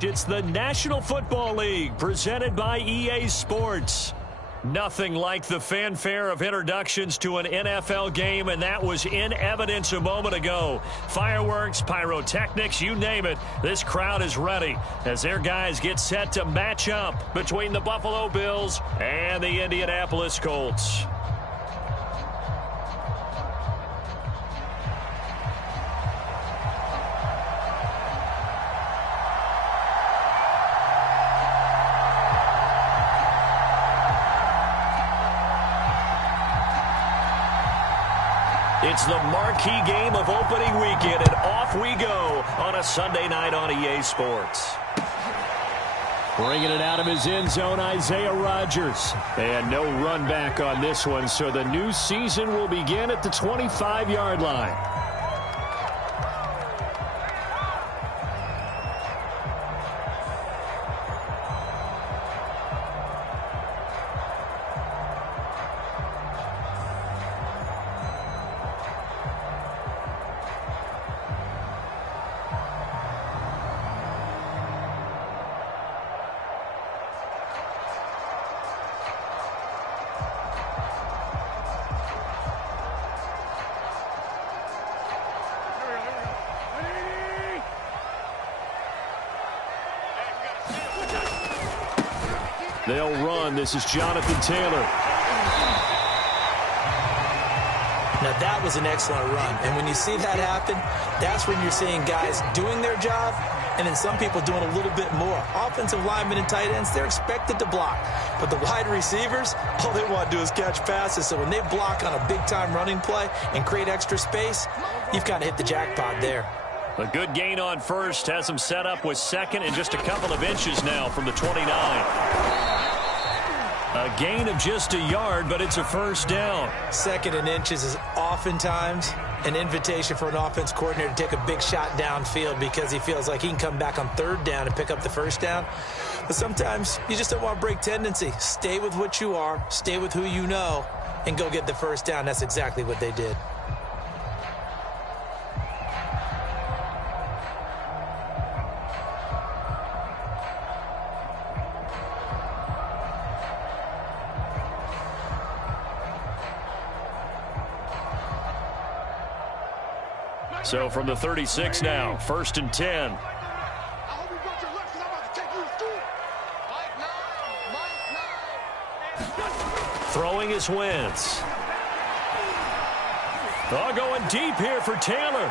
It's the National Football League presented by EA Sports. Nothing like the fanfare of introductions to an NFL game, and that was in evidence a moment ago. Fireworks, pyrotechnics, you name it. This crowd is ready as their guys get set to match up between the Buffalo Bills and the Indianapolis Colts. It's the marquee game of opening weekend, and off we go on a Sunday night on EA Sports. Bringing it out of his end zone, Isaiah Rodgers. And no run back on this one, so the new season will begin at the 25-yard line. They'll run. This is Jonathan Taylor. Now, that was an excellent run. And when you see that happen, that's when you're seeing guys doing their job and then some people doing a little bit more. Offensive linemen and tight ends, they're expected to block. But the wide receivers, all they want to do is catch passes. So when they block on a big-time running play and create extra space, you've kind of hit the jackpot there. A good gain on first has them set up with second and just a couple of inches now from the 29. A gain of just a yard, but it's a first down. Second and inches is oftentimes an invitation for an offense coordinator to take a big shot downfield because he feels like he can come back on third down and pick up the first down. But sometimes you just don't want to break tendency. Stay with what you are, stay with who you know, and go get the first down. That's exactly what they did. So from the 36 now, first and 10. Throwing is Wentz. Oh, going deep here for Taylor.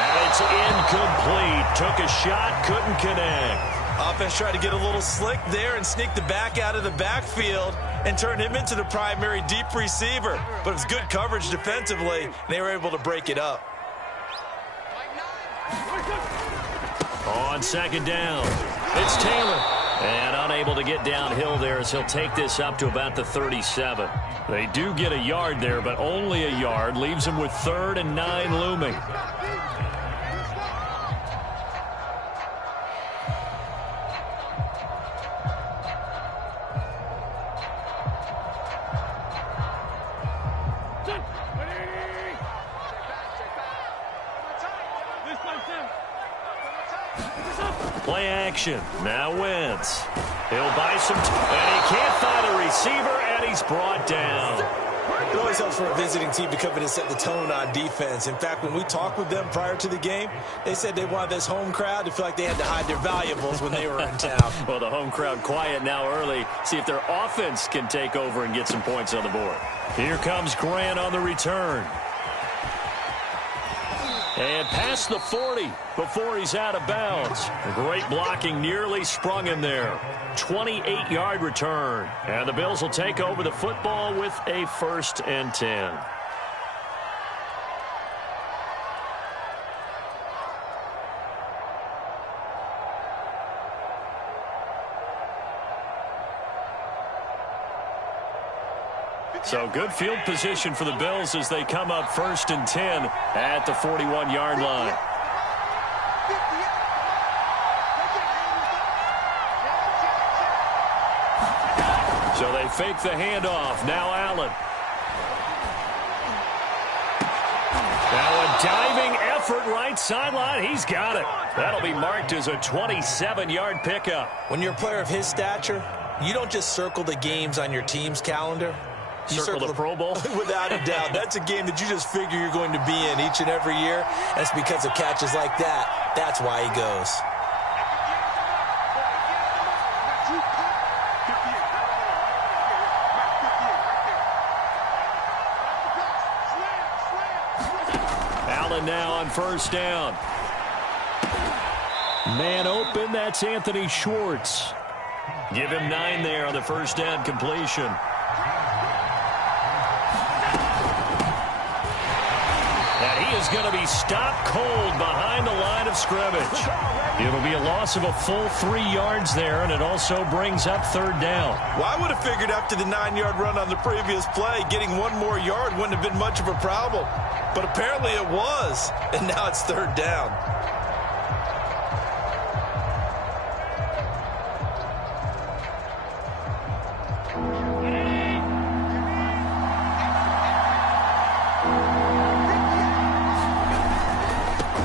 And it's incomplete. Took a shot, couldn't connect. Offense tried to get a little slick there and sneak the back out of the backfield and turn him into the primary deep receiver. But it was good coverage defensively, and they were able to break it up. On second down, it's Taylor. And unable to get downhill there as he'll take this up to about the 37. They do get a yard there, but only a yard. Leaves them with 3rd and 9 looming. Play action. Now Wentz. He'll buy some and he can't find a receiver, and he's brought down. It always helps for a visiting team to come in and set the tone on defense. In fact, when we talked with them prior to the game, they said they wanted this home crowd to feel like they had to hide their valuables when they were in town. Well, the home crowd quiet now early. See if their offense can take over and get some points on the board. Here comes Grant on the return. And past the 40 before he's out of bounds. Great blocking nearly sprung him there. 28-yard return. And the Bills will take over the football with a 1st and 10. So good field position for the Bills as they come up 1st and 10 at the 41-yard line. So they fake the handoff. Now Allen. Now a diving effort right sideline. He's got it. That'll be marked as a 27-yard pickup. When you're a player of his stature, you don't just circle the games on your team's calendar. You circle the Pro Bowl? Without a doubt. That's a game that you just figure you're going to be in each and every year. That's because of catches like that. That's why he goes. Allen now on first down. Man open, that's Anthony Schwartz. Give him 9 there on the first down completion. And he is going to be stopped cold behind the line of scrimmage. It'll be a loss of a full 3 yards there, and it also brings up third down. Well, I would have figured after the 9-yard run on the previous play, getting 1 more yard wouldn't have been much of a problem. But apparently it was, and now it's third down.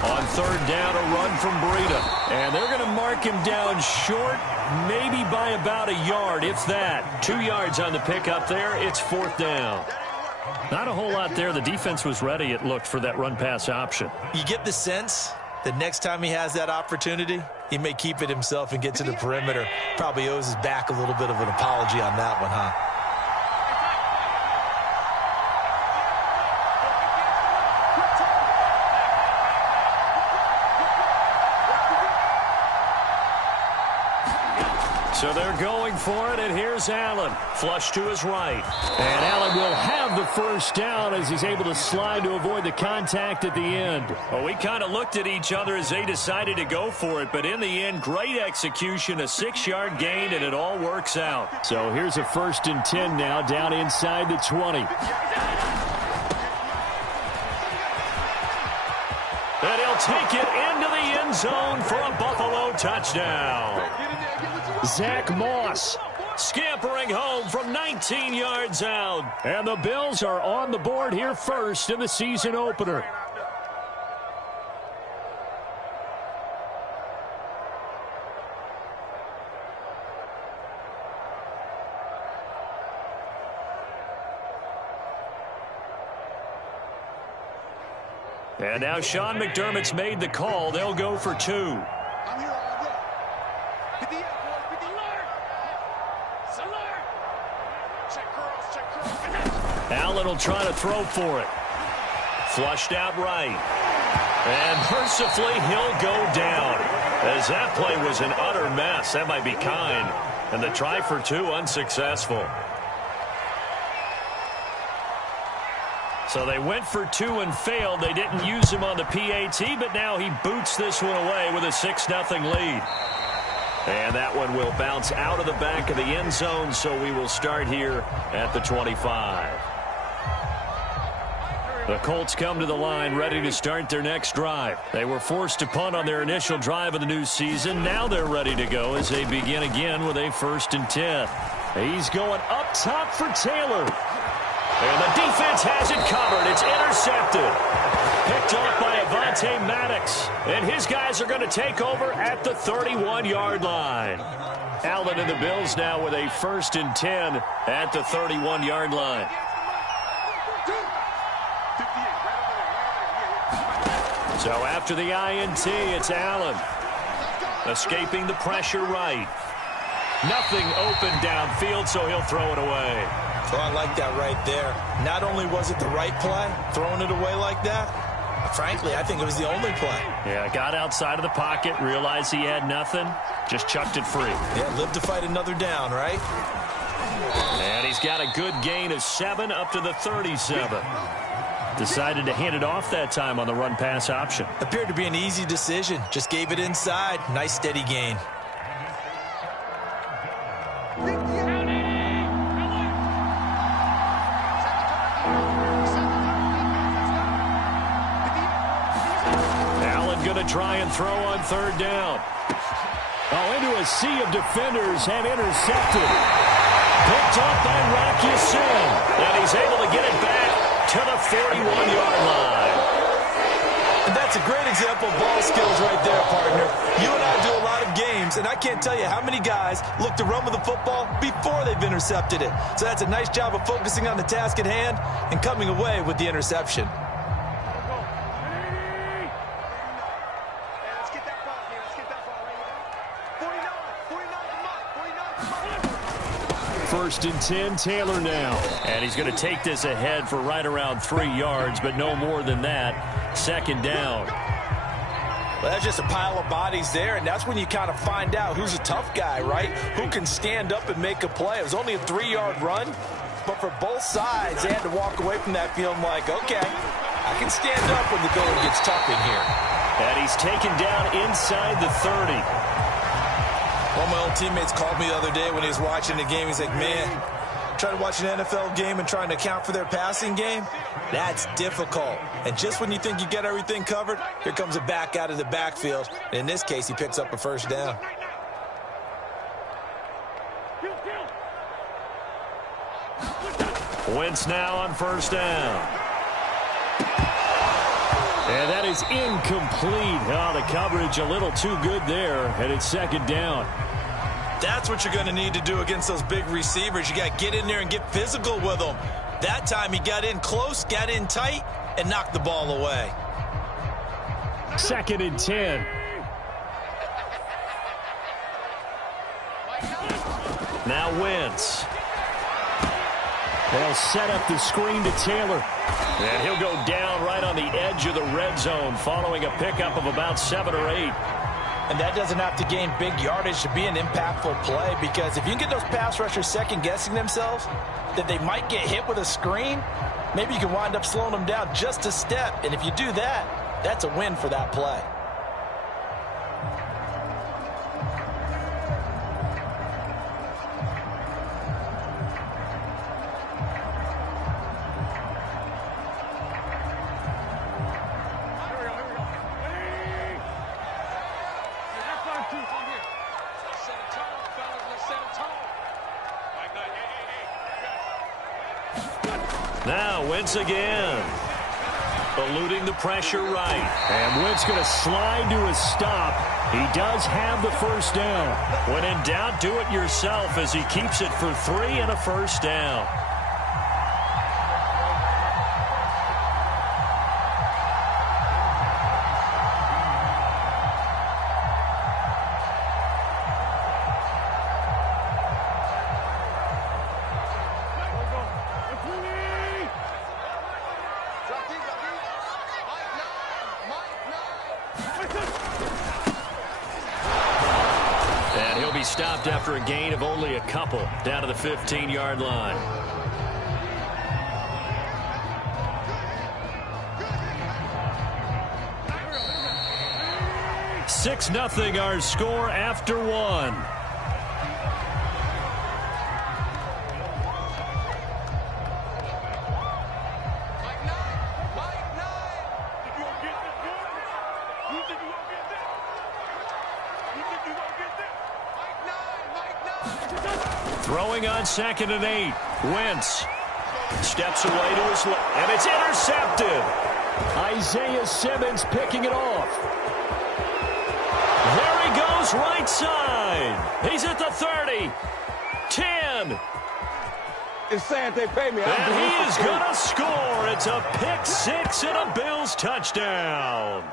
On third down, a run from Breida. And they're going to mark him down short, maybe by about a yard, if that. 2 yards on the pickup there. It's fourth down. Not a whole lot there. The defense was ready, it looked, for that run-pass option. You get the sense that next time he has that opportunity, he may keep it himself and get to the perimeter. Probably owes his back a little bit of an apology on that one, huh? So they're going for it, and here's Allen. Flush to his right. And Allen will have the first down as he's able to slide to avoid the contact at the end. Well, we kind of looked at each other as they decided to go for it, but in the end, great execution, a 6-yard gain, and it all works out. So here's a 1st and 10 now, down inside the 20. And he'll take it into the end zone for a Buffalo touchdown. Zach Moss scampering home from 19 yards out. And the Bills are on the board here first in the season opener. And now Sean McDermott's made the call. They'll go for 2. Allen will try to throw for it. Flushed out right. And mercifully, he'll go down. As that play was an utter mess. That might be kind. And the try for 2 unsuccessful. So they went for 2 and failed. They didn't use him on the PAT, but now he boots this one away with a 6-0 lead. And that one will bounce out of the back of the end zone, so we will start here at the 25. The Colts come to the line ready to start their next drive. They were forced to punt on their initial drive of the new season. Now they're ready to go as they begin again with a 1st and 10. He's going up top for Taylor. And the defense has it covered. It's intercepted. Picked off by Avonte Maddox. And his guys are going to take over at the 31-yard line. Allen and the Bills now with a 1st and 10 at the 31-yard line. So after the INT, it's Allen. Escaping the pressure right. Nothing open downfield, so he'll throw it away. Oh, I like that right there. Not only was it the right play, throwing it away like that, frankly, I think it was the only play. Yeah, got outside of the pocket, realized he had nothing, just chucked it free. Yeah, live to fight another down, right? And he's got a good gain of 7 up to the 37. Decided to hand it off that time on the run-pass option. Appeared to be an easy decision. Just gave it inside. Nice, steady gain. Allen going to try and throw on third down. Oh, into a sea of defenders and intercepted. Picked up by Rocky Sin. And he's able to get it back to the 41-yard line. And that's That's a great example of ball skills right there, partner. You and I do a lot of games, and I can't tell you how many guys look to run with the football before they've intercepted it. So that's a nice job of focusing on the task at hand and coming away with the interception. First and 10, Taylor now. And he's going to take this ahead for right around 3 yards, but no more than that. Second down. Well, that's just a pile of bodies there, and that's when you kind of find out who's a tough guy, right? Who can stand up and make a play. It was only a 3-yard run, but for both sides, they had to walk away from that feeling like, okay, I can stand up when the going gets tough in here. And he's taken down inside the 30. One of my old teammates called me the other day when he was watching the game. He's like, man, trying to watch an NFL game and trying to account for their passing game, that's difficult. And just when you think you get everything covered, here comes a back out of the backfield. And in this case, he picks up a first down. Wentz now on first down. And that is incomplete. Oh, the coverage a little too good there, and it's second down. That's what you're going to need to do against those big receivers. You got to get in there and get physical with them. That time he got in close, got in tight, and knocked the ball away. Second and 10. Now Wentz. They'll set up the screen to Taylor. And he'll go down right on the edge of the red zone following a pickup of about 7 or 8. And that doesn't have to gain big yardage to be an impactful play, because if you can get those pass rushers second-guessing themselves that they might get hit with a screen, maybe you can wind up slowing them down just a step. And if you do that, that's a win for that play. Now Wentz again. Eluding the pressure right. And Wentz going to slide to a stop. He does have the first down. When in doubt, do it yourself as he keeps it for 3 and a first down. Stopped after a gain of only a couple down to the 15-yard line. Six nothing our score after one. Throwing on 2nd and 8. Wentz steps away to his left, and it's intercepted. Isaiah Simmons picking it off. There he goes, right side. He's at the 30. 10. It's saying they pay me. And he is going to score. It's a pick 6 and a Bills touchdown.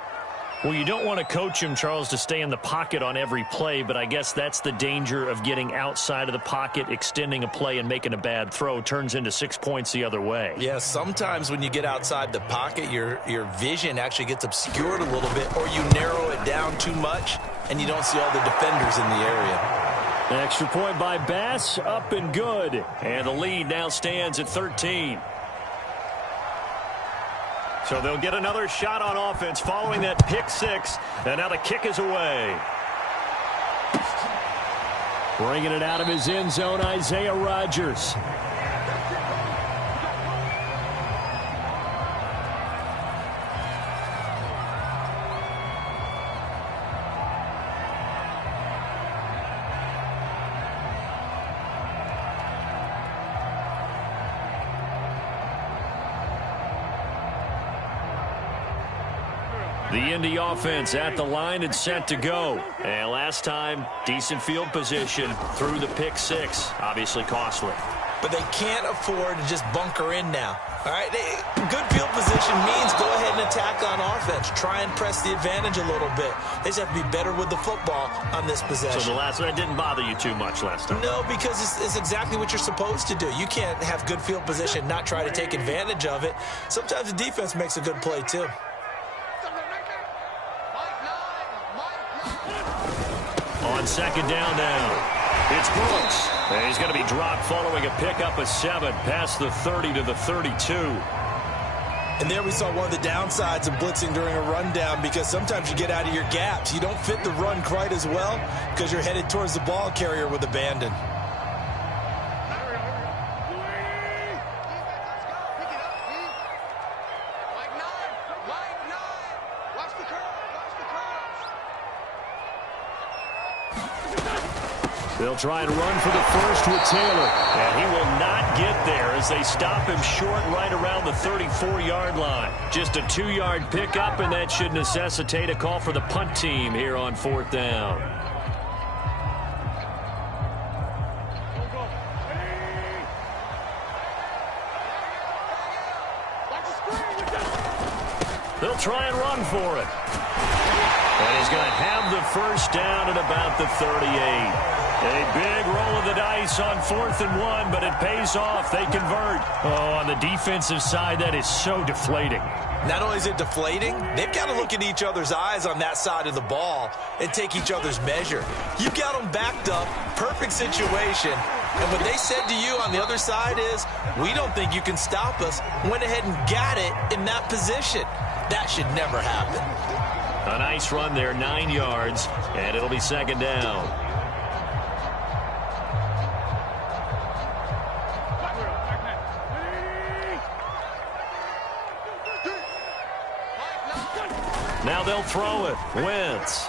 Well, you don't want to coach him, Charles, to stay in the pocket on every play, but I guess that's the danger of getting outside of the pocket, extending a play, and making a bad throw. Turns into 6 points the other way. Yeah, sometimes when you get outside the pocket, your vision actually gets obscured a little bit, or you narrow it down too much, and you don't see all the defenders in the area. An extra point by Bass, up and good. And the lead now stands at 13. So they'll get another shot on offense following that pick 6. And now the kick is away. Bringing it out of his end zone, Isaiah Rodgers. The Indy offense at the line and set to go. And last time, decent field position through the pick six. Obviously costly. But they can't afford to just bunker in now. All right, good field position means go ahead and attack on offense. Try and press the advantage a little bit. They just have to be better with the football on this possession. So the last one didn't bother you too much last time? No, because it's exactly what you're supposed to do. You can't have good field position, not try to take advantage of it. Sometimes the defense makes a good play, too. On second down now, it's Brooks. And he's going to be dropped following a pickup of 7 past the 30 to the 32. And there we saw one of the downsides of blitzing during a rundown, because sometimes you get out of your gaps. You don't fit the run quite as well because you're headed towards the ball carrier with abandon. They'll try and run for the first with Taylor. And he will not get there as they stop him short right around the 34-yard line. Just a 2-yard pickup, and that should necessitate a call for the punt team here on 4th down. They'll try and run for it. And he's going to have the first down at about the 38. A big roll of the dice on 4th and 1, but it pays off. They convert. Oh, on the defensive side, that is so deflating. Not only is it deflating, they've got to look in each other's eyes on that side of the ball and take each other's measure. You got them backed up, perfect situation, and what they said to you on the other side is, we don't think you can stop us. Went ahead and got it in that position. That should never happen. A nice run there, 9 yards, and it'll be second down. Now they'll throw it. Wentz.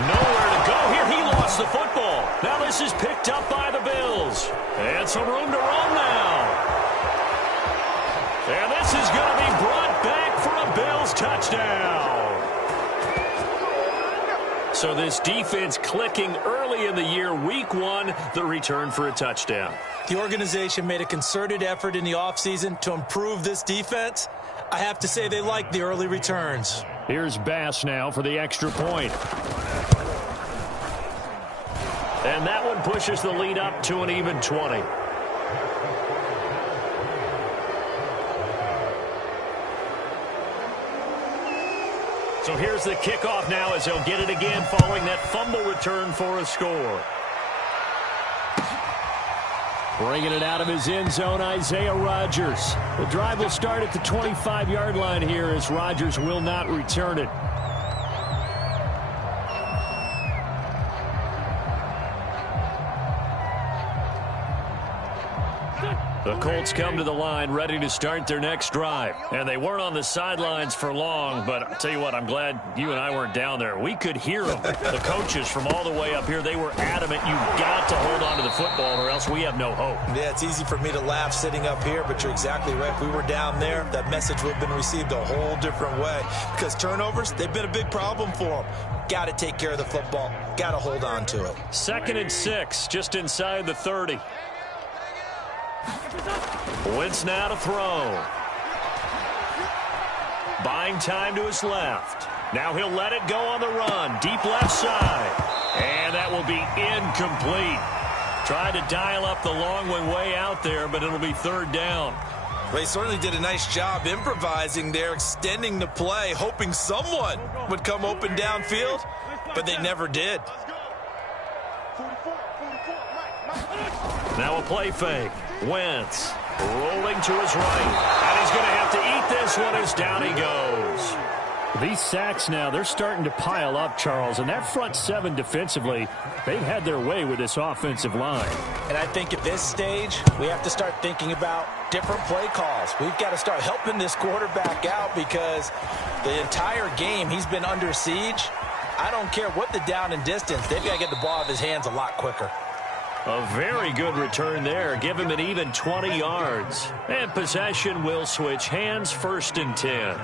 Nowhere to go here. He lost the football. Now this is picked up by the Bills. And some room to run now. And this is going to be brought back for a Bills touchdown. So this defense clicking early in the year. Week 1, the return for a touchdown. The organization made a concerted effort in the offseason to improve this defense. I have to say they like the early returns. Here's Bass now for the extra point. And that one pushes the lead up to an even 20. So here's the kickoff now as he'll get it again following that fumble return for a score. Bringing it out of his end zone, Isaiah Rodgers. The drive will start at the 25-yard line here as Rodgers will not return it. The Colts come to the line ready to start their next drive. And they weren't on the sidelines for long, but I'll tell you what, I'm glad you and I weren't down there. We could hear them. The coaches from all the way up here, they were adamant, you've got to hold on to the football or else we have no hope. Yeah, it's easy for me to laugh sitting up here, but you're exactly right. If we were down there, that message would have been received a whole different way. Because turnovers, they've been a big problem for them. Got to take care of the football. Got to hold on to it. 2nd and 6, just inside the 30. Wentz now to throw. Buying time to his left. Now he'll let it go on the run. Deep left side. And that will be incomplete. Tried to dial up the long one way out there, but it'll be 3rd down. Well, he certainly did a nice job improvising there, extending the play, hoping someone would come open downfield, but they never did. Now a play fake. Wentz rolling to his right. And he's going to have to eat this one as down he goes. These sacks now, they're starting to pile up, Charles. And that front 7 defensively, they've had their way with this offensive line. And I think at this stage, we have to start thinking about different play calls. We've got to start helping this quarterback out because the entire game he's been under siege. I don't care what the down and distance. They've got to get the ball out of his hands a lot quicker. A very good return there. Give him an even 20 yards. And possession will switch hands, 1st and 10.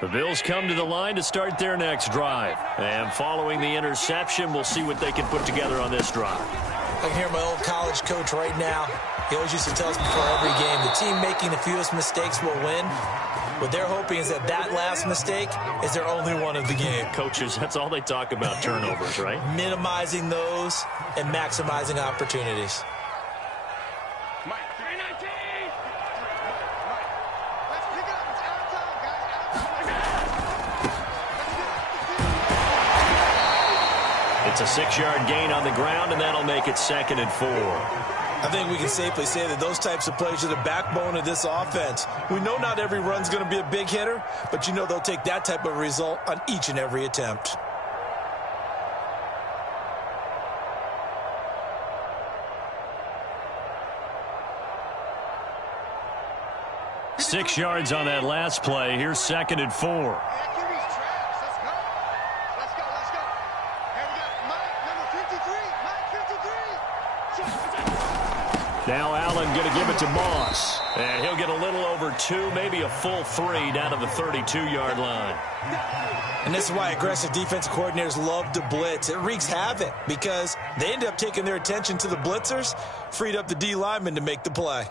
The Bills come to the line to start their next drive. And following the interception, we'll see what they can put together on this drive. I can hear my old college coach right now. He always used to tell us before every game, the team making the fewest mistakes will win. What they're hoping is that last mistake is their only one of the game. Coaches, that's all they talk about, turnovers, right? Minimizing those and maximizing opportunities. It's a 6-yard gain on the ground, and that'll make it 2nd and 4. I think we can safely say that those types of plays are the backbone of this offense. We know not every run's going to be a big hitter, but you know they'll take that type of result on each and every attempt. Six yards on that last play. Here's 2nd and 4. Now Allen going to give it to Moss. And he'll get a little over 2, maybe a full 3 down to the 32-yard line. And this is why aggressive defensive coordinators love to blitz. It wreaks havoc because they end up taking their attention to the blitzers, freed up the D lineman to make the play.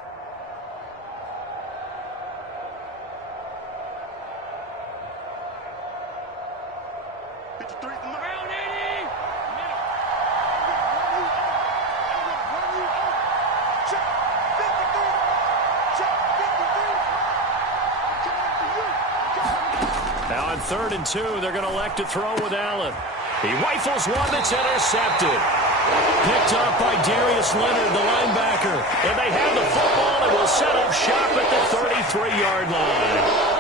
Now on 3rd and 2, they're going to elect to throw with Allen. He rifles one that's intercepted. Picked up by Darius Leonard, the linebacker. And they have the football and will set up shop at the 33-yard line.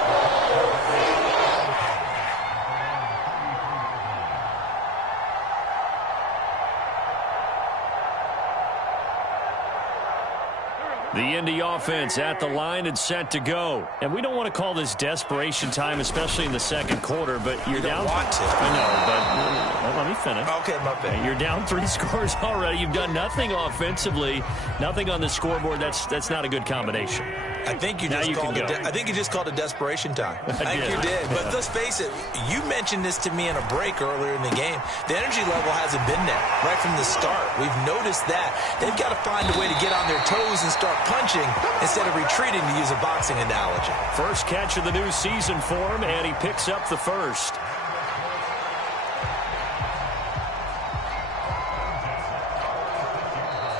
The Indy offense at the line and set to go. And we don't want to call this desperation time, especially in the second quarter, but you're down. You don't want to. I know, but let me finish. Okay, my bad. You're down 3 scores already. You've done nothing offensively, nothing on the scoreboard. That's not a good combination. I think you just called it. I think you just called it desperation time. I think you did. But let's face it. You mentioned this to me in a break earlier in the game. The energy level hasn't been there right from the start. We've noticed that they've got to find a way to get on their toes and start punching instead of retreating, to use a boxing analogy. First catch of the new season for him, and he picks up the first.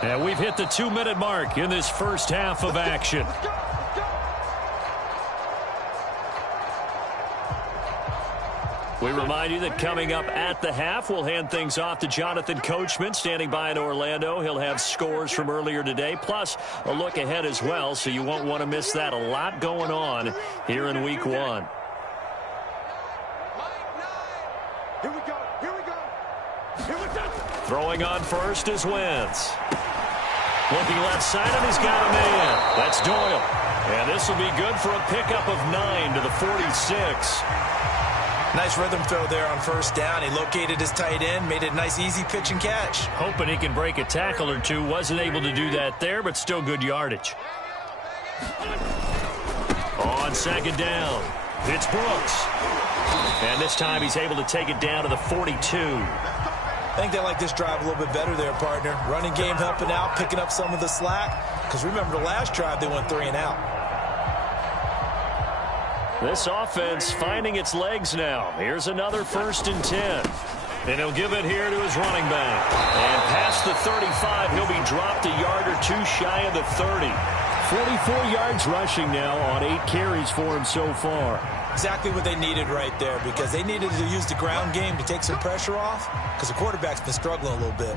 And we've hit the 2-minute mark in this first half of action. We remind you that coming up at the half, we'll hand things off to Jonathan Coachman, standing by in Orlando. He'll have scores from earlier today, plus a look ahead as well, so you won't want to miss that. A lot going on here in Week 1. Here we go. Here we go. Here we go. Throwing on first is Wentz. Looking left side, and he's got a man. That's Doyle. And this will be good for a pickup of 9 to the 46. Nice rhythm throw there on first down. He located his tight end, made it a nice, easy pitch and catch. Hoping he can break a tackle or two. Wasn't able to do that there, but still good yardage. On second down, it's Brooks. And this time he's able to take it down to the 42. I think they like this drive a little bit better there, partner. Running game helping out, picking up some of the slack. Because remember the last drive, they went 3 and out. This offense finding its legs now. Here's another 1st and 10. And he'll give it here to his running back. And past the 35, he'll be dropped a yard or 2 shy of the 30. 44 yards rushing now on 8 carries for him so far. Exactly what they needed right there, because they needed to use the ground game to take some pressure off, because the quarterback's been struggling a little bit.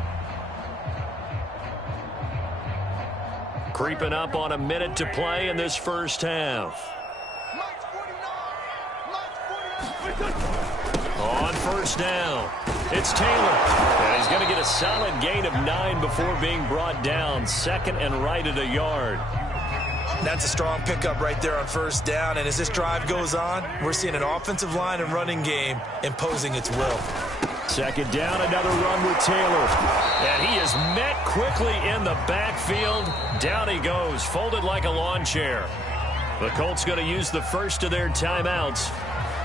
Creeping up on a minute to play in this first half. On first down, it's Taylor. And he's going to get a solid gain of 9 before being brought down. 2nd and right at a yard. That's a strong pickup right there on first down. And as this drive goes on, we're seeing an offensive line and running game imposing its will. 2nd down, another run with Taylor. And he is met quickly in the backfield. Down he goes, folded like a lawn chair. The Colts going to use the first of their timeouts.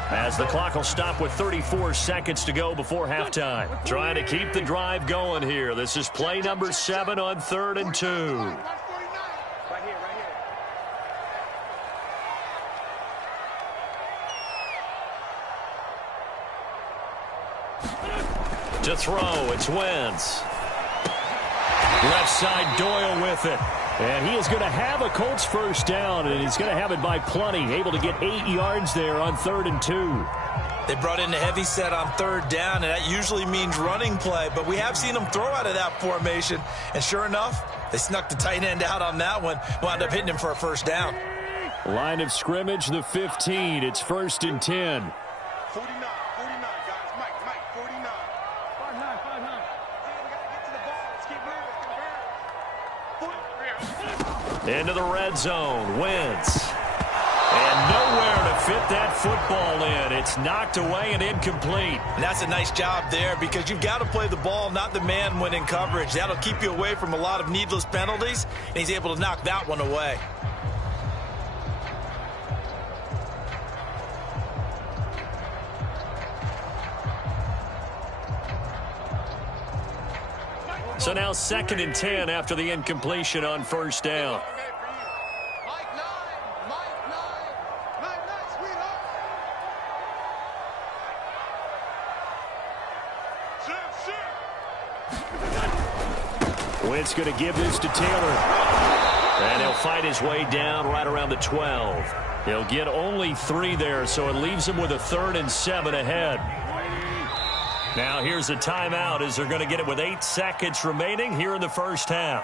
as the clock will stop with 34 seconds to go before halftime. Trying to keep the drive going here. This is play number 7 on 3rd and 2. To throw, it's Wentz. Left side, Doyle with it. And he is going to have a Colts first down, and he's going to have it by plenty. Able to get 8 yards there on 3rd and 2. They brought in a heavy set on 3rd down, and that usually means running play. But we have seen them throw out of that formation. And sure enough, they snuck the tight end out on that one. Wound up hitting him for a first down. Line of scrimmage, the 15. It's 1st and 10. 49, guys. Mike, 49. 5-9. We got to get to the ball. Let's keep moving. Into the red zone, Wentz. And nowhere to fit that football in. It's knocked away and incomplete. And that's a nice job there because you've got to play the ball, not the man when in coverage. That'll keep you away from a lot of needless penalties, and he's able to knock that one away. So now 2nd and 10 after the incompletion on 1st down. Wentz going to give this to Taylor. And he'll fight his way down right around the 12. He'll get only 3 there, so it leaves him with a 3rd and 7 ahead. Now here's a timeout as they're going to get it with 8 seconds remaining here in the first half.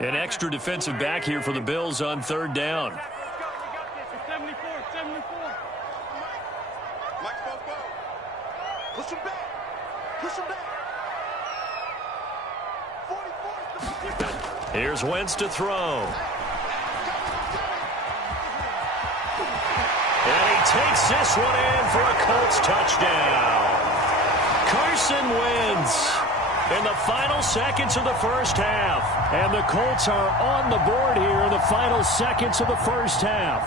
An extra defensive back here for the Bills on 3rd down. 74. Mike's post ball. Push him back. Here's Wentz to throw. And he takes this one in for a Colts touchdown. Carson Wentz in the final seconds of the first half. And the Colts are on the board here in the final seconds of the first half.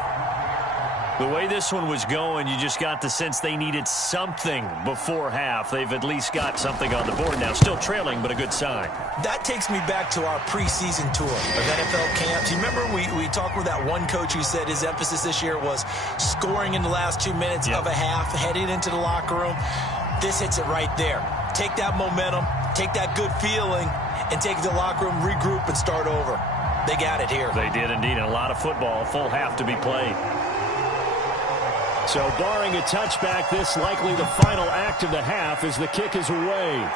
The way this one was going, you just got the sense they needed something before half. They've at least got something on the board now. Still trailing, but a good sign. That takes me back to our preseason tour of NFL camps. You remember we talked with that one coach who said his emphasis this year was scoring in the last 2 minutes of a half, heading into the locker room. This hits it right there. Take that momentum, take that good feeling, and take it to the locker room, regroup, and start over. They got it here. They did indeed. And a lot of football, a full half to be played. So barring a touchback, this likely the final act of the half as the kick is away.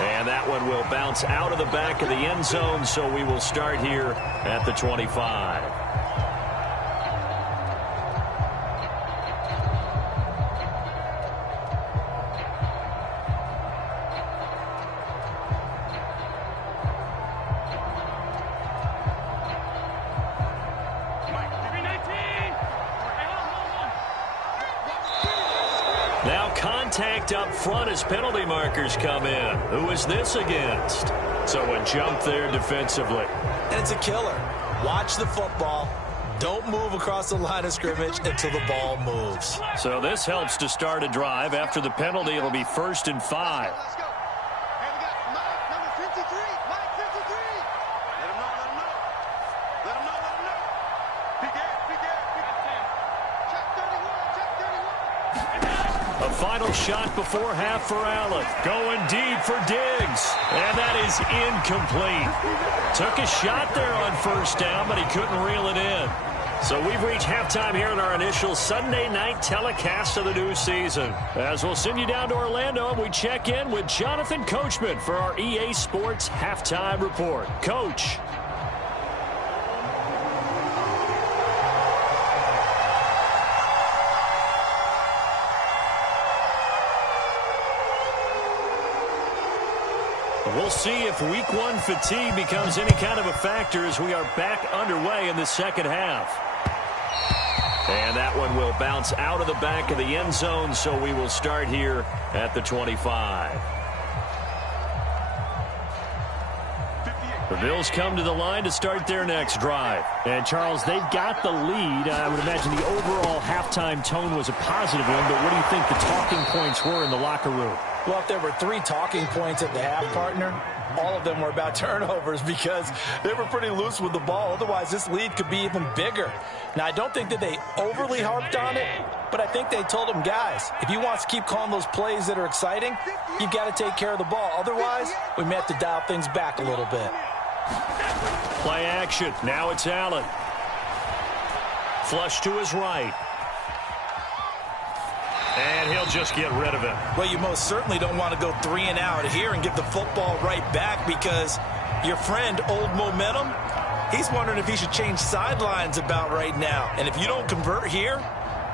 And that one will bounce out of the back of the end zone, so we will start here at the 25. Now contact up front as penalty markers come in. Who is this against? So a jump there defensively. And it's a killer. Watch the football. Don't move across the line of scrimmage until the ball moves. So this helps to start a drive. After the penalty, it'll be 1st and 5. Let's go. And we got Mike, number 53. Mike, 53. Let him know. Big air. Check 31. A final shot before half for Allen. Going deep for Diggs. And that is incomplete. Took a shot there on 1st down, but he couldn't reel it in. So we've reached halftime here in our initial Sunday night telecast of the new season. As we'll send you down to Orlando, and we check in with Jonathan Coachman for our EA Sports Halftime Report. Coach. We'll see if week 1 fatigue becomes any kind of a factor as we are back underway in the second half. And that one will bounce out of the back of the end zone, so we will start here at the 25. The Bills come to the line to start their next drive. And, Charles, they've got the lead. I would imagine the overall halftime tone was a positive one, but what do you think the talking points were in the locker room? Well, if there were 3 talking points at the half, partner, all of them were about turnovers because they were pretty loose with the ball. Otherwise, this lead could be even bigger. Now, I don't think that they overly harped on it, but I think they told them, guys, if you want to keep calling those plays that are exciting, you've got to take care of the ball. Otherwise, we may have to dial things back a little bit. Play action. Now it's Allen. Flush to his right. And he'll just get rid of it. Well, you most certainly don't want to go 3 and out here and give the football right back because your friend, Old Momentum, he's wondering if he should change sidelines about right now. And if you don't convert here,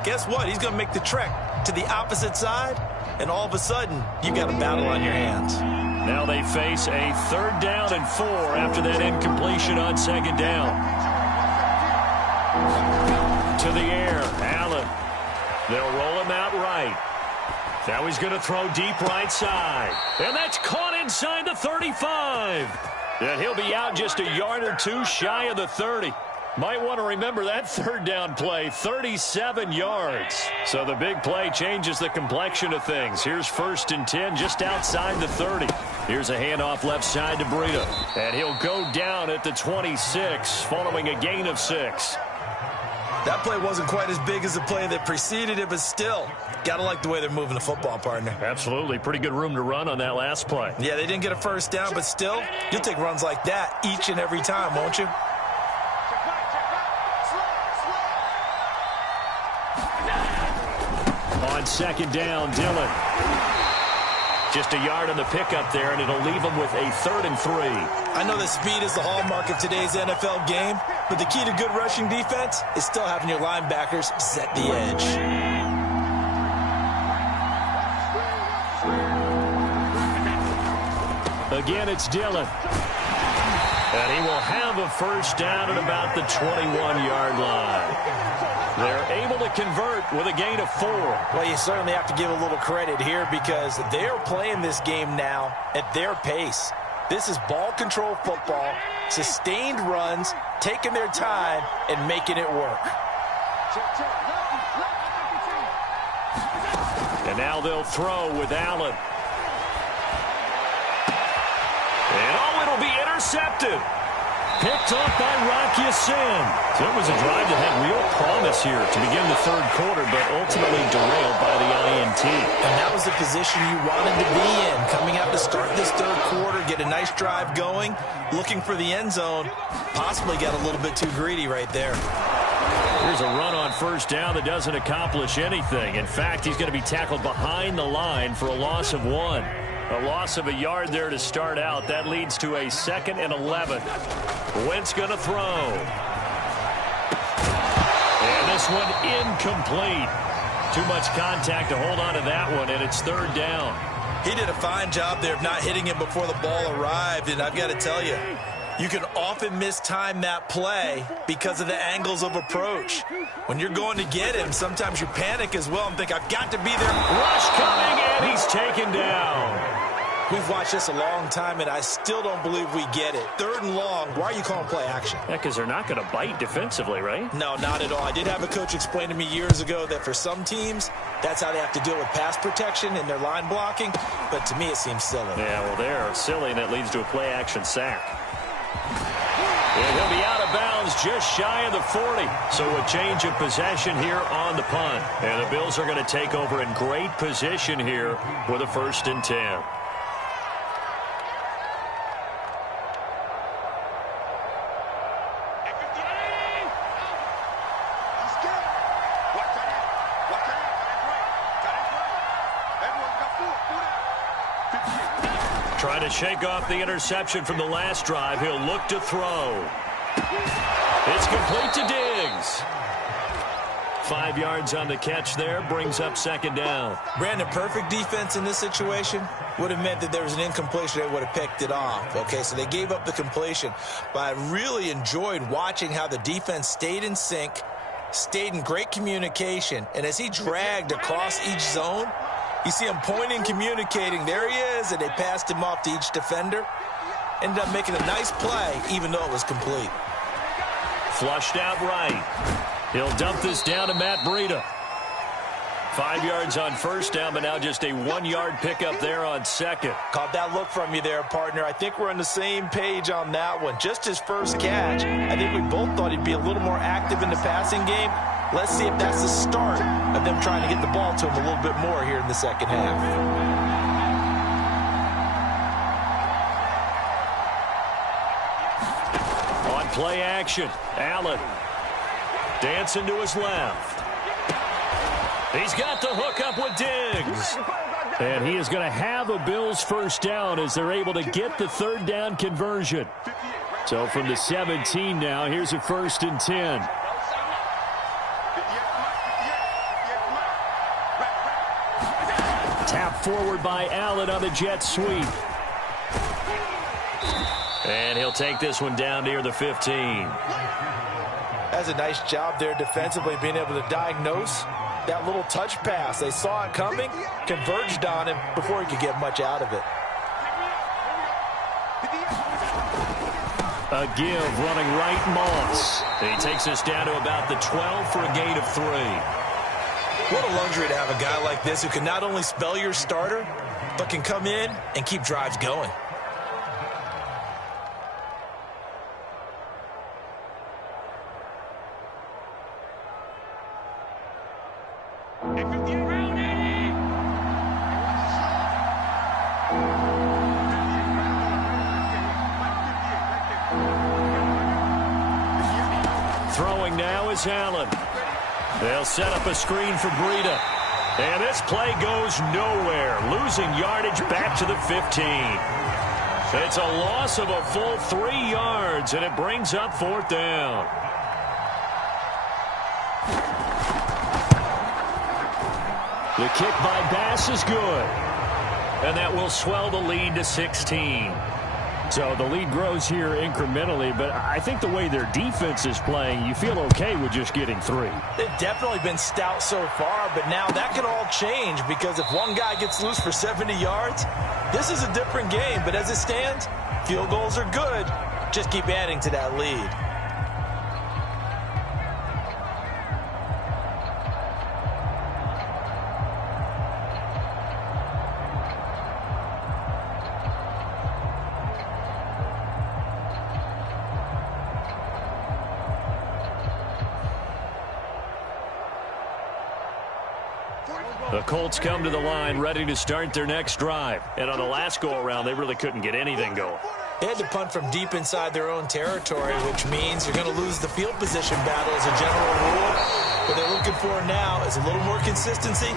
guess what? He's going to make the trek to the opposite side, and all of a sudden, you got a battle on your hands. Now they face a 3rd down and 4 after that incompletion on 2nd down. To the air, Allen. They'll roll him out right. Now he's going to throw deep right side. And that's caught inside the 35. And he'll be out just a yard or 2 shy of the 30. Might want to remember that 3rd down play, 37 yards. So the big play changes the complexion of things. Here's 1st and 10 just outside the 30. Here's a handoff left side to Breida. And he'll go down at the 26 following a gain of 6. That play wasn't quite as big as the play that preceded it, but still, got to like the way they're moving the football, partner. Absolutely. Pretty good room to run on that last play. Yeah, they didn't get a 1st down, but still, you'll take runs like that each and every time, won't you? On 2nd down, Dillon. Just a yard on the pickup there, and it'll leave him with a 3rd and 3. I know that speed is the hallmark of today's NFL game, but the key to good rushing defense is still having your linebackers set the edge. Again, it's Dillon. And he will have a 1st down at about the 21-yard line. They're able to convert with a gain of 4. Well, you certainly have to give a little credit here because they're playing this game now at their pace. This is ball control football, sustained runs, taking their time, and making it work. And now they'll throw with Allen. And it'll be intercepted. Picked off by Rock Ya-Sin. So it was a drive that had real promise here to begin the 3rd quarter, but ultimately derailed by the INT. And that was the position you wanted to be in. Coming out to start this 3rd quarter, get a nice drive going, looking for the end zone. Possibly got a little bit too greedy right there. Here's a run on 1st down that doesn't accomplish anything. In fact, he's going to be tackled behind the line for a loss of 1. A loss of a yard there to start out. That leads to a 2nd and 11. Wentz going to throw. And this one incomplete. Too much contact to hold on to that one, and it's 3rd down. He did a fine job there of not hitting him before the ball arrived, and I've got to tell you, you can often mistime that play because of the angles of approach. When you're going to get him, sometimes you panic as well and think, I've got to be there. Rush coming, and he's taken down. We've watched this a long time, and I still don't believe we get it. 3rd and long, why are you calling play action? Yeah, because they're not going to bite defensively, right? No, not at all. I did have a coach explain to me years ago that for some teams, that's how they have to deal with pass protection and their line blocking. But to me, it seems silly. Yeah, well, they're silly, and that leads to a play action sack. And he'll be out of bounds just shy of the 40. So a change of possession here on the punt. And the Bills are going to take over in great position here with a 1st and 10. Trying to shake off the interception from the last drive. He'll look to throw. It's complete to Diggs. 5 yards on the catch there. Brings up 2nd down. Brandon, perfect defense in this situation would have meant that there was an incompletion. They would have picked it off. Okay, so they gave up the completion. But I really enjoyed watching how the defense stayed in sync, stayed in great communication, and as he dragged across each zone, you see him pointing, communicating. There he is, and they passed him off to each defender. Ended up making a nice play, even though it was complete. Flushed out right. He'll dump this down to Matt Breida. 5 yards on first down, but now just a 1-yard pickup there on second. Caught that look from you there, partner. I think we're on the same page on that one. Just his first catch. I think we both thought he'd be a little more active in the passing game. Let's see if that's the start of them trying to get the ball to him a little bit more here in the second half. On play action, Allen dancing to his left. He's got the hook up with Diggs. And he is going to have a Bills first down as they're able to get the third down conversion. So from the 17 now, here's a 1st and 10. Tap forward by Allen on the jet sweep. And he'll take this one down near the 15. That's a nice job there defensively, being able to diagnose that little touch pass. They saw it coming, converged on him before he could get much out of it. A give running right, Moss. He takes us down to about the 12 for a gain of 3. What a luxury to have a guy like this who can not only spell your starter, but can come in and keep drives going. Throwing now is Allen. They'll set up a screen for Breida. And this play goes nowhere. Losing yardage back to the 15. It's a loss of a full 3 yards, and it brings up 4th down. The kick by Bass is good. And that will swell the lead to 16. So the lead grows here incrementally, but I think the way their defense is playing, you feel okay with just getting 3. They've definitely been stout so far, but now that can all change because if one guy gets loose for 70 yards, this is a different game. But as it stands, field goals are good. Just keep adding to that lead. The Colts come to the line ready to start their next drive. And on the last go-around, they really couldn't get anything going. They had to punt from deep inside their own territory, which means you're going to lose the field position battle as a general rule. What they're looking for now is a little more consistency,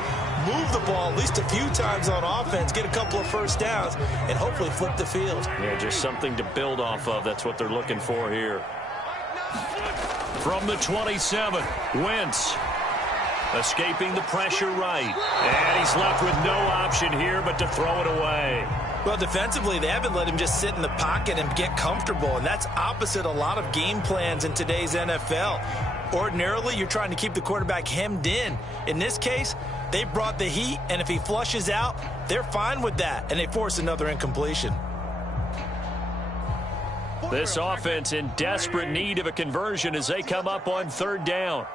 move the ball at least a few times on offense, get a couple of first downs, and hopefully flip the field. Yeah, just something to build off of. That's what they're looking for here. From the 27, Wentz. Escaping the pressure right. And he's left with no option here but to throw it away. Well, defensively, they haven't let him just sit in the pocket and get comfortable, and that's opposite a lot of game plans in today's NFL. Ordinarily, you're trying to keep the quarterback hemmed in. In this case, they brought the heat, and if he flushes out, they're fine with that, and they force another incompletion. This offense in desperate need of a conversion as they come up on 3rd down.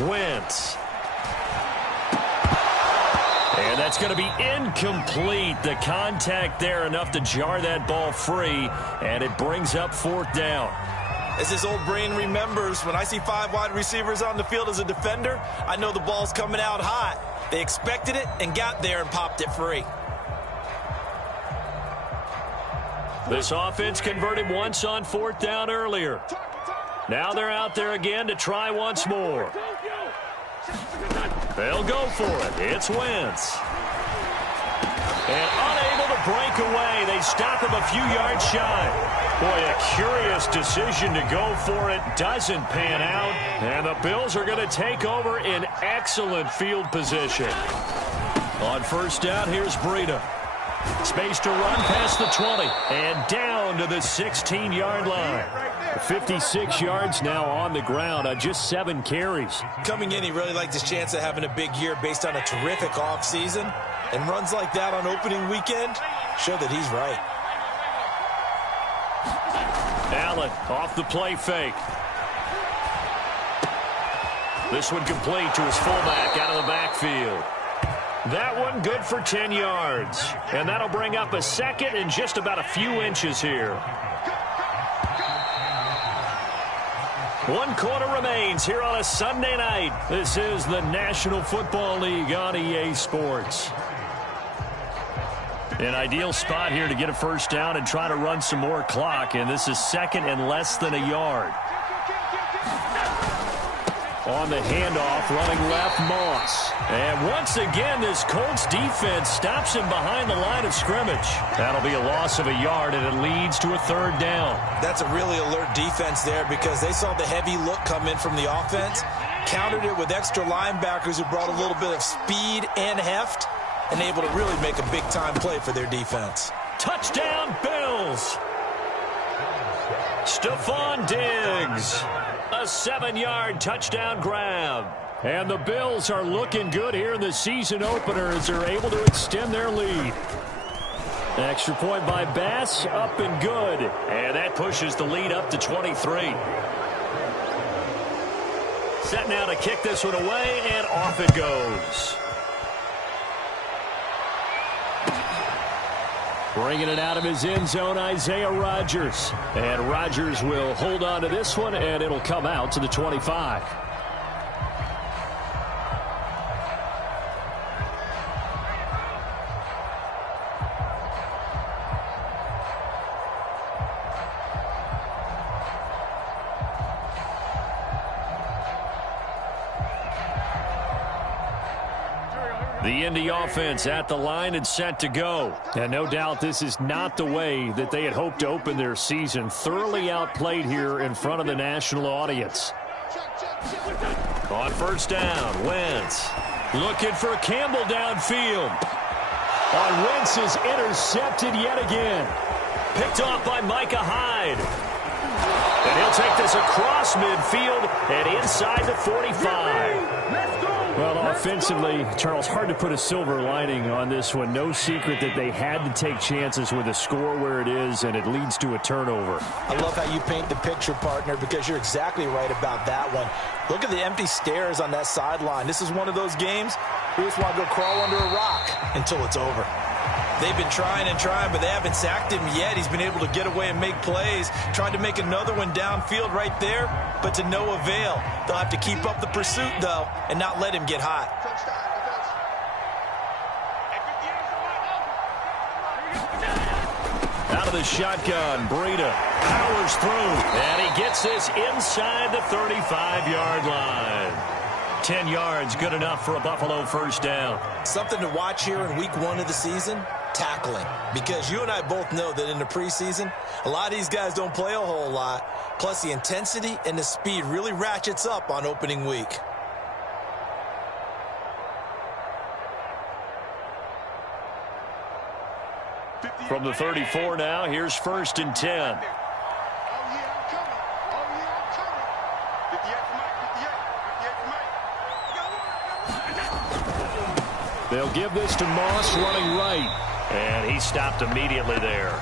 Wentz. And that's going to be incomplete. The contact there enough to jar that ball free, and it brings up 4th down. As his old brain remembers, when I see 5 wide receivers on the field as a defender, I know the ball's coming out hot. They expected it and got there and popped it free. This offense converted once on 4th down earlier. Now they're out there again to try once more. They'll go for it. It's Wentz. And unable to breakaway. They stop him a few yards shy. Boy, a curious decision to go for it. Doesn't pan out. And the Bills are going to take over in excellent field position. On first down, here's Breida. Space to run past the 20. And down to the 16-yard line. 56 yards now on the ground on just 7 carries. Coming in, he really liked his chance of having a big year based on a terrific offseason. And runs like that on opening weekend show that he's right. Allen off the play fake. This one complete to his fullback out of the backfield. That one good for 10 yards. And that'll bring up a second and just about a few inches here. 1 quarter remains here on a Sunday night. This is the National Football League on EA Sports. An ideal spot here to get a first down and try to run some more clock. And this is second and less than a yard. On the handoff, running left, Moss. And once again, this Colts defense stops him behind the line of scrimmage. That'll be a loss of a yard, and it leads to a 3rd down. That's a really alert defense there because they saw the heavy look come in from the offense, countered it with extra linebackers who brought a little bit of speed and heft, and able to really make a big-time play for their defense. Touchdown, Bills! Stephon Diggs. A 7-yard touchdown grab. And the Bills are looking good here in the season opener as they're able to extend their lead. Extra point by Bass, up and good. And that pushes the lead up to 23. Set now to kick this one away, and off it goes. Bringing it out of his end zone, Isaiah Rodgers. And Rodgers will hold on to this one, and it'll come out to the 25. The Indy offense at the line and set to go. And no doubt this is not the way that they had hoped to open their season. Thoroughly outplayed here in front of the national audience. On first down, Wentz looking for Campbell downfield. On Wentz is intercepted yet again. Picked off by Micah Hyde. And he'll take this across midfield and inside the 45. Well, offensively, Charles, hard to put a silver lining on this one. No secret that they had to take chances with a score where it is, and it leads to a turnover. I love how you paint the picture, partner, because you're exactly right about that one. Look at the empty stairs on that sideline. This is one of those games we just want to go crawl under a rock until it's over. They've been trying and trying, but they haven't sacked him yet. He's been able to get away and make plays. Tried to make another one downfield right there, but to no avail. They'll have to keep up the pursuit, though, and not let him get hot. Out of the shotgun, Breida powers through, and he gets this inside the 35-yard line. 10 yards, good enough for a Buffalo first down. Something to watch here in week 1 of the season, tackling. Because you and I both know that in the preseason, a lot of these guys don't play a whole lot. Plus the intensity and the speed really ratchets up on opening week. From the 34 now, here's 1st and 10. They'll give this to Moss running right. And he stopped immediately there.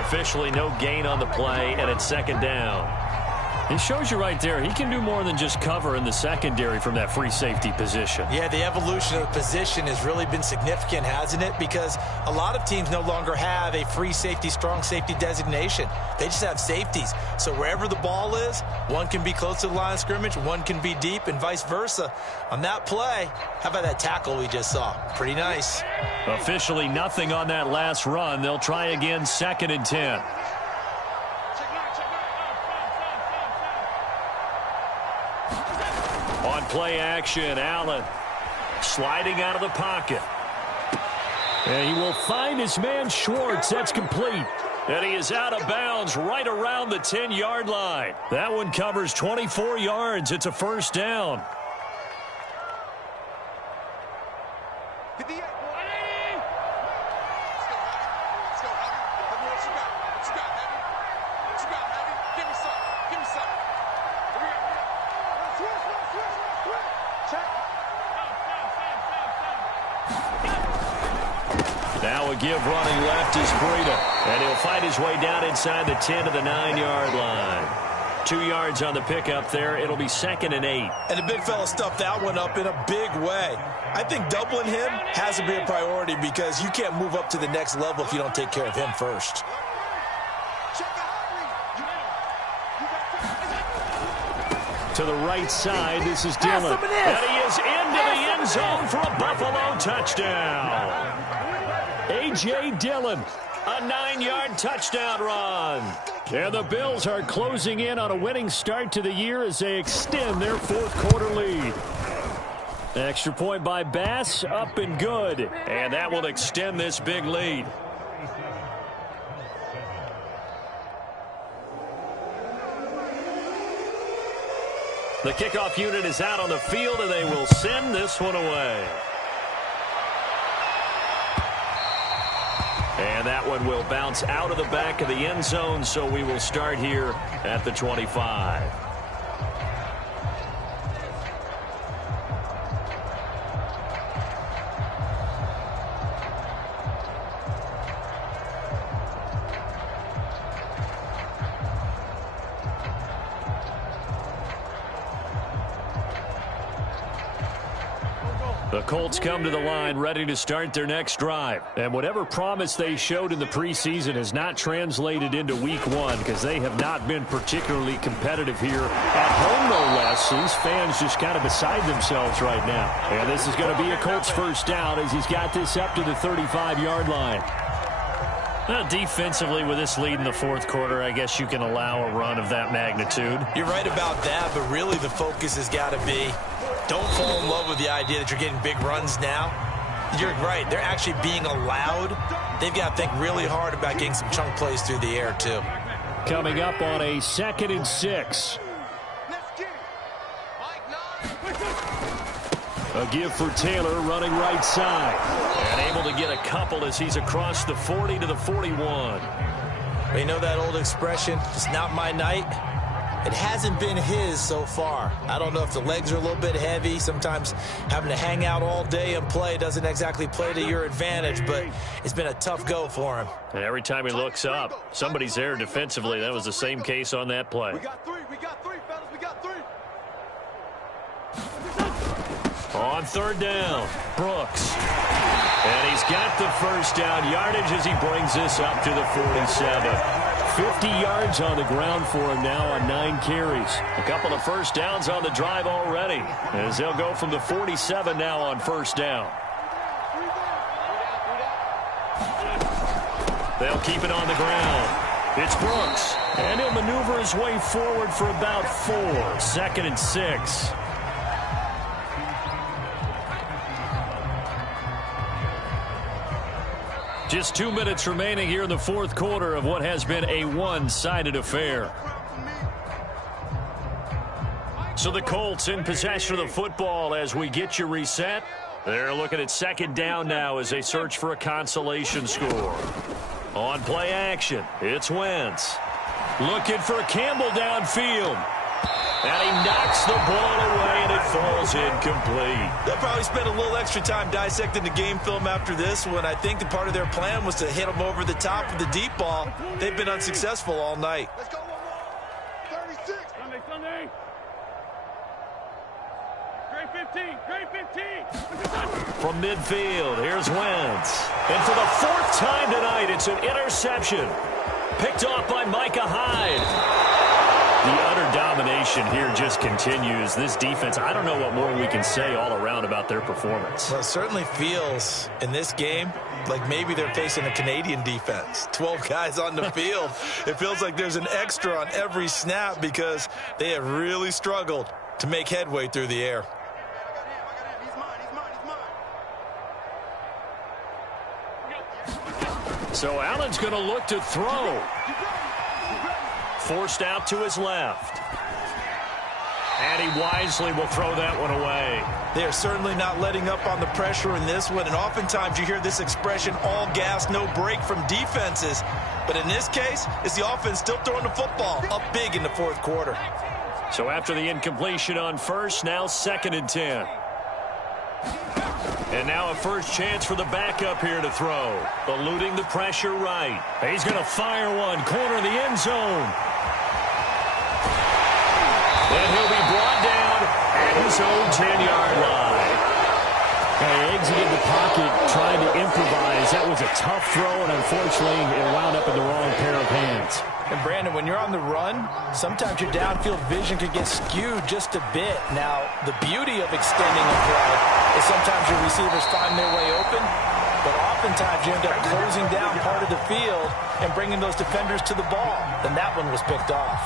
Officially no gain on the play, and it's 2nd down. It shows you right there, he can do more than just cover in the secondary from that free safety position. Yeah, the evolution of the position has really been significant, hasn't it? Because a lot of teams no longer have a free safety, strong safety designation. They just have safeties. So wherever the ball is, one can be close to the line of scrimmage, one can be deep, and vice versa. On that play, how about that tackle we just saw? Pretty nice. Officially nothing on that last run. They'll try again, 2nd and 10. On play action, Allen sliding out of the pocket. And he will find his man Schwartz. That's complete. And he is out of bounds right around the 10-yard line. That one covers 24 yards. It's a first down. Now a give running left is Breida. And he'll fight his way down inside the 10 to the 9-yard line. 2 yards on the pickup there. It'll be 2nd and 8. And the big fella stuffed that one up in a big way. I think doubling him has to be a priority because you can't move up to the next level if you don't take care of him first. To the right side, this is Dillon. And he is into the end zone for a Buffalo touchdown. A.J. Dillon. A 9-yard touchdown run. And the Bills are closing in on a winning start to the year as they extend their fourth-quarter lead. Extra point by Bass, up and good. And that will extend this big lead. The kickoff unit is out on the field, and they will send this one away. And that one will bounce out of the back of the end zone, so we will start here at the 25. The Colts come to the line ready to start their next drive. And whatever promise they showed in the preseason has not translated into week one because they have not been particularly competitive here at home, no less. These fans just kind of beside themselves right now. And this is going to be a Colts first down as he's got this up to the 35-yard line. Well, defensively, with this lead in the fourth quarter, I guess you can allow a run of that magnitude. You're right about that, but really the focus has got to be don't fall in love with the idea that you're getting big runs now. You're right. They're actually being allowed. They've got to think really hard about getting some chunk plays through the air, too. Coming up on a 2nd and 6. A give for Taylor running right side. And able to get a couple as he's across the 40 to the 41. You know that old expression, it's not my night? It hasn't been his so far. I don't know if the legs are a little bit heavy. Sometimes having to hang out all day and play doesn't exactly play to your advantage, but it's been a tough go for him. And every time he looks up, somebody's there defensively. That was the same case on that play. We got three, fellas, we got three. On 3rd down, Brooks. And he's got the first down yardage as he brings this up to the 47. 50 yards on the ground for him now on 9 carries. A couple of first downs on the drive already as they'll go from the 47 now on 1st down. They'll keep it on the ground. It's Brooks. And he'll maneuver his way forward for about 4. 2nd and 6. Just 2 minutes remaining here in the fourth quarter of what has been a one-sided affair. So the Colts in possession of the football as we get you reset. They're looking at 2nd down now as they search for a consolation score. On play action, it's Wentz. Looking for Campbell downfield. And he knocks the ball away, and it falls incomplete. They'll probably spend a little extra time dissecting the game film after this one. I think that part of their plan was to hit them over the top of the deep ball. They've been unsuccessful all night. Let's go one more. 36. Sunday. Great 15. From midfield, here's Wentz. And for the 4th time tonight, it's an interception. Picked off by Micah Hyde. The utter domination here just continues. This defense, I don't know what more we can say all around about their performance. Well, it certainly feels in this game like maybe they're facing a Canadian defense. 12 guys on the field. It feels like there's an extra on every snap because they have really struggled to make headway through the air. He's mine. So Allen's going to look to throw. Forced out to his left. And he wisely will throw that one away. They are certainly not letting up on the pressure in this one, and oftentimes you hear this expression, all gas, no break from defenses. But in this case, it's the offense still throwing the football up big in the fourth quarter. So after the incompletion on first, now 2nd and 10. And now a first chance for the backup here to throw. Eluding the pressure right. He's going to fire one, corner of the end zone. And he'll be brought down at his own 10-yard line. He exited the pocket trying to improvise. That was a tough throw, and unfortunately, it wound up in the wrong pair of hands. And, Brandon, when you're on the run, sometimes your downfield vision could get skewed just a bit. Now, the beauty of extending a play is sometimes your receivers find their way open, but oftentimes you end up closing down part of the field and bringing those defenders to the ball. And that one was picked off.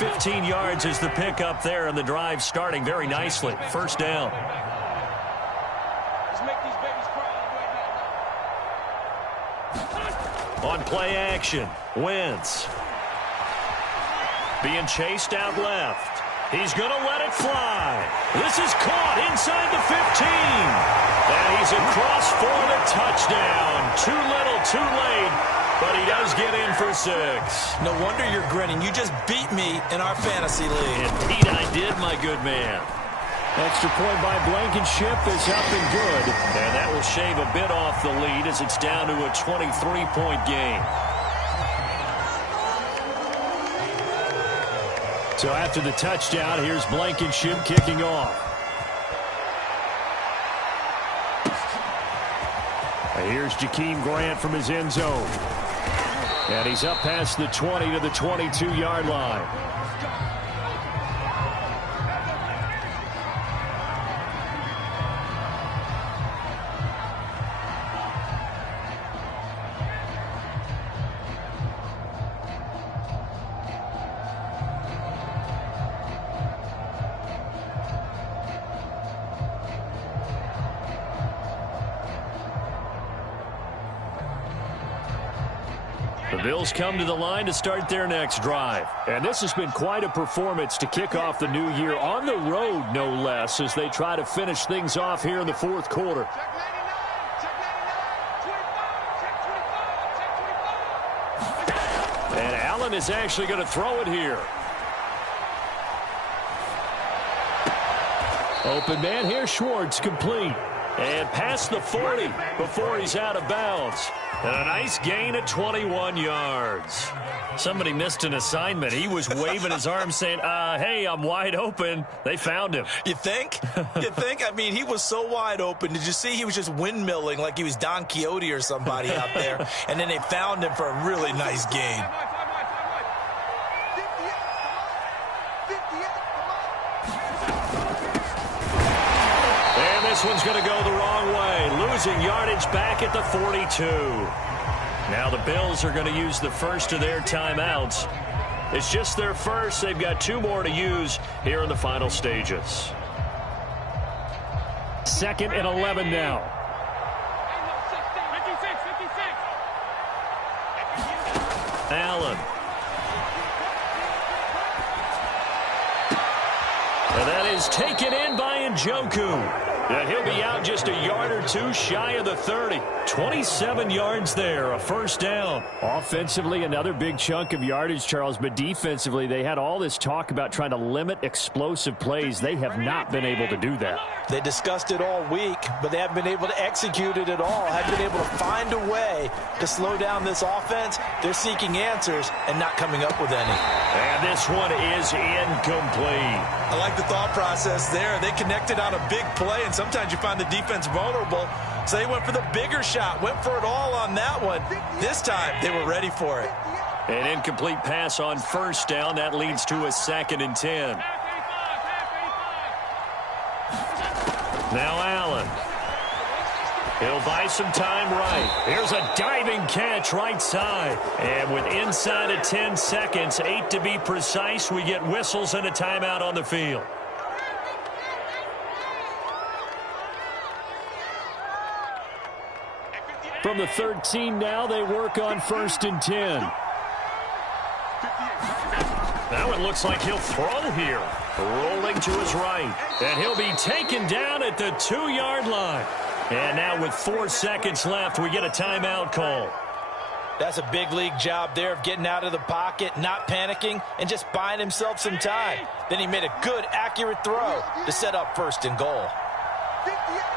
15 yards is the pickup there, and the drive starting very nicely. First down. Let's make these babies cry right now. On play action, Wentz. Being chased out left. He's going to let it fly. This is caught inside the 15. And he's across for the touchdown. Too little, too late. But he does get in for 6. No wonder you're grinning. You just beat me in our fantasy league. Indeed I did, my good man. Extra point by Blankenship is up and good. And that will shave a bit off the lead as it's down to a 23-point game. So after the touchdown, here's Blankenship kicking off. And here's Jakeem Grant from his end zone. And he's up past the 20 to the 22-yard line. The Bills come to the line to start their next drive. And this has been quite a performance to kick off the new year on the road, no less, as they try to finish things off here in the fourth quarter. Check 99, check 99, check 25, check 25. And Allen is actually going to throw it here. Open man here, Schwartz, complete. And past the 40 before he's out of bounds. And a nice gain of 21 yards. Somebody missed an assignment. He was waving his arms saying, hey, I'm wide open. They found him. You think? You think? I mean, he was so wide open. Did you see he was just windmilling like he was Don Quixote or somebody out there? And then they found him for a really nice gain. 58, And this one's going to go the wrong way. Losing yardage back at the 42. Now the Bills are going to use the first of their timeouts. It's just their first. They've got 2 more to use here in the final stages. 2nd and 11 now. 56. Allen. And that is taken in by Njoku. And he'll be out just a yard or 2 shy of the 30. 27 yards there, a first down. Offensively, another big chunk of yardage, Charles, but defensively, they had all this talk about trying to limit explosive plays. They have not been able to do that. They discussed it all week, but they haven't been able to execute it at all. Haven't been able to find a way to slow down this offense. They're seeking answers and not coming up with any. And this one is incomplete. I like the thought process there. They connected on a big play, and sometimes you find the defense vulnerable. So they went for the bigger shot, went for it all on that one. This time, they were ready for it. An incomplete pass on first down. That leads to a 2nd and 10. Now Allen. He'll buy some time right. Here's a diving catch right side. And with inside of 10 seconds, 8 to be precise, we get whistles and a timeout on the field. From the 13 now, they work on 1st and 10. That one looks like he'll throw here. Rolling to his right. And he'll be taken down at the 2-yard line. And now with 4 seconds left, we get a timeout call. That's a big league job there of getting out of the pocket, not panicking, and just buying himself some time. Then he made a good, accurate throw to set up 1st and goal. 58.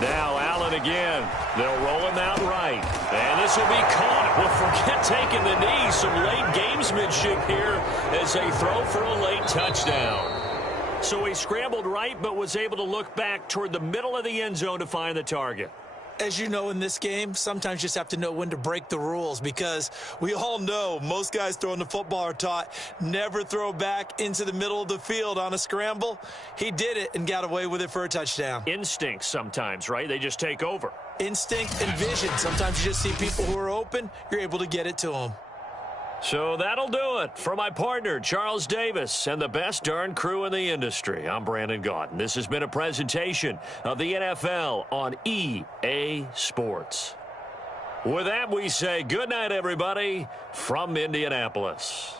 Now Allen again. They'll roll him out right. And this will be caught. Well, forget taking the knee. Some late gamesmanship here as they throw for a late touchdown. So he scrambled right but was able to look back toward the middle of the end zone to find the target. As you know, in this game, sometimes you just have to know when to break the rules, because we all know most guys throwing the football are taught never throw back into the middle of the field on a scramble. He did it and got away with it for a touchdown. Instinct sometimes, right? They just take over. Instinct and vision. Sometimes you just see people who are open, you're able to get it to them. So that'll do it for my partner, Charles Davis, and the best darn crew in the industry. I'm Brandon Gaudin. This has been a presentation of the NFL on EA Sports. With that, we say good night, everybody, from Indianapolis.